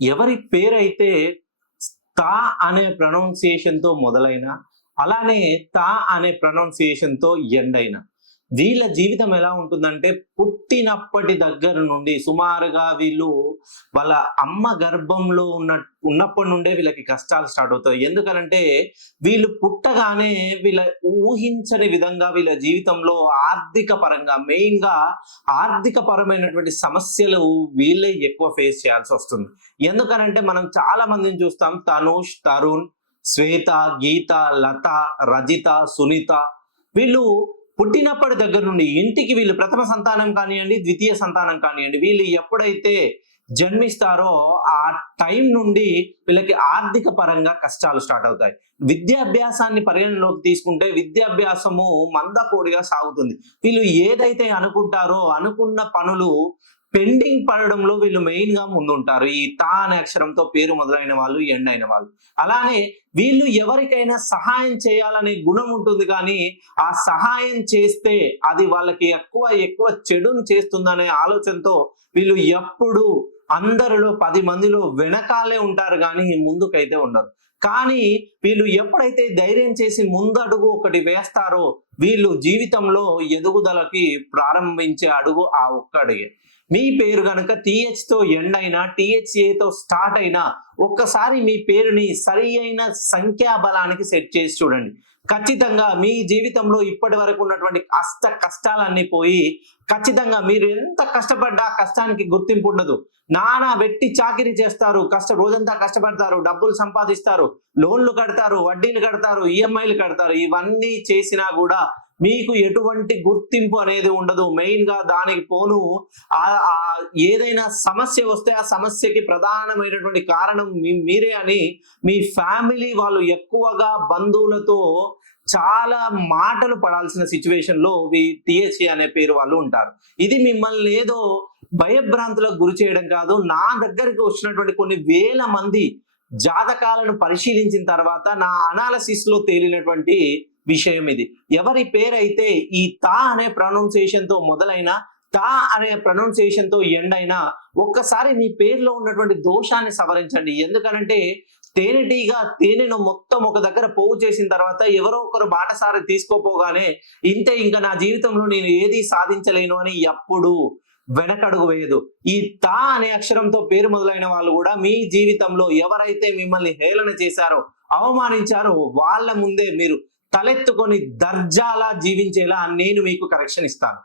ఎవరి పేరైతే తా అనే ప్రొనౌన్సియేషన్‌తో మొదలైన, అలానే తా అనే ప్రొనౌన్సియేషన్‌తో ఎండ్ అయిన, వీళ్ళ జీవితం ఎలా ఉంటుందంటే, పుట్టినప్పటి దగ్గర నుండి సుమారుగా వీళ్ళు వాళ్ళ అమ్మ గర్భంలో ఉన్నప్పటి నుండే వీళ్ళకి కష్టాలు స్టార్ట్ అవుతాయి. ఎందుకనంటే, వీళ్ళు పుట్టగానే వీళ్ళ ఊహించని విధంగా వీళ్ళ జీవితంలో ఆర్థిక పరంగా మెయిన్‌గా ఆర్థిక పరమైనటువంటి సమస్యలు వీళ్ళే ఎక్కువ ఫేస్ చేయాల్సొస్తుంది. ఎందుకనంటే, మనం చాలా మందిని చూస్తాం. తనుష్, తరుణ్, శ్వేత, గీత, లత, రజిత, సునీత వీళ్ళు పుట్టినప్పటి దగ్గర నుండి ఇంటికి వీళ్ళు ప్రథమ సంతానం కానియండి, ద్వితీయ సంతానం కానియండి, వీళ్ళు ఎప్పుడైతే జన్మిస్తారో ఆ టైం నుండి వీళ్ళకి ఆర్థిక పరంగా కష్టాలు స్టార్ట్ అవుతాయి. విద్యాభ్యాసాన్ని పరిగణనలోకి తీసుకుంటే విద్యాభ్యాసము మందకోడిగా సాగుతుంది. వీళ్ళు ఏదైతే అనుకుంటారో అనుకున్న పనులు పెండింగ్ పడడంలో వీళ్ళు మెయిన్‌గా ముందుంటారు. ఈ తా అనే అక్షరంతో పేరు మొదలైన వాళ్ళు, ఎండ్ అయిన వాళ్ళు. అలానే వీళ్ళు ఎవరికైనా సహాయం చేయాలనే గుణం ఉంటుంది గానీ, ఆ సహాయం చేస్తే అది వాళ్ళకి ఎక్కువ చెడుని చేస్తుందనే ఆలోచనతో వీళ్ళు ఎప్పుడు అందరిలో 10 మందిలో వెనకాలే ఉంటారు గానీ, ముందుకైతే ఉండరు. కానీ వీళ్ళు ఎప్పుడైతే ధైర్యం చేసి ముందడుగు ఒకటి వేస్తారో, వీళ్ళు జీవితంలో ఎదుగుదలకి ప్రారంభించే అడుగు ఆ ఒక్క అడుగే. మీ పేరు గనక టీహెచ్‌తో ఎండ్ అయినా, టీహెచ్ఏతో స్టార్ట్ అయినా, ఒక్కసారి మీ పేరుని సరి అయిన సంఖ్యాబలానికి సెట్ చేసి చూడండి. ఖచ్చితంగా మీ జీవితంలో ఇప్పటివరకు ఉన్నటువంటి కష్టాలన్నీ పోయి, ఖచ్చితంగా మీరు ఎంత కష్టపడ్డా ఆ కష్టానికి గుర్తింపు ఉండదు. నానా వెట్టి చాకిరీ చేస్తారు. రోజంతా కష్టపడతారు, డబ్బులు సంపాదిస్తారు, లోన్‌లు కడతారు, వడ్డీలు కడతారు, ఈఎంఐలు కడతారు. ఇవన్నీ చేసినా గూడా మీకు ఎటువంటి గుర్తింపు అనేది ఉండదు. మెయిన్‌గా దానికి పోను ఏదైనా సమస్య వస్తే ఆ సమస్యకి ప్రధానమైనటువంటి కారణం మీరే అని మీ ఫ్యామిలీ వాళ్ళు ఎక్కువగా బంధువులతో చాలా మాటలు పడాల్సిన సిట్యుయేషన్‌లో టీహెచ్‌ఏ అనే పేరు వాళ్ళు ఉంటారు. ఇది మిమ్మల్ని ఏదో భయభ్రాంతులకు గురి చేయడం కాదు. నా దగ్గరికి వచ్చినటువంటి కొన్ని వేల మంది జాతకాలను పరిశీలించిన తర్వాత నా అనాలిసిస్‌లో తేలినటువంటి విషయం ఇది. ఎవరి పేరైతే ఈ తా అనే ప్రొనౌన్సియేషన్‌తో మొదలైన, తా అనే ప్రొనౌన్సియేషన్‌తో ఎండ్ అయినా ఒక్కసారి మీ పేరులో ఉన్నటువంటి దోషాన్ని సవరించండి. ఎందుకనంటే తేనెటీగ తేనెను మొత్తం ఒక దగ్గర పోగు చేసిన తర్వాత ఎవరో ఒకరు బాటసారి తీసుకోపోగానే ఇంతే ఇంక నా జీవితంలో నేను ఏది సాధించలేను అని ఎప్పుడు వెనకడుగు వేయదు. ఈ తా అనే అక్షరంతో పేరు మొదలైన వాళ్ళు కూడా మీ జీవితంలో ఎవరైతే మిమ్మల్ని హేళన చేశారో, అవమానించారో వాళ్ళ ముందే మీరు తలెత్తుకొని దర్జాలా జీవించేలా నేను మీకు కరెక్షన్ ఇస్తాను.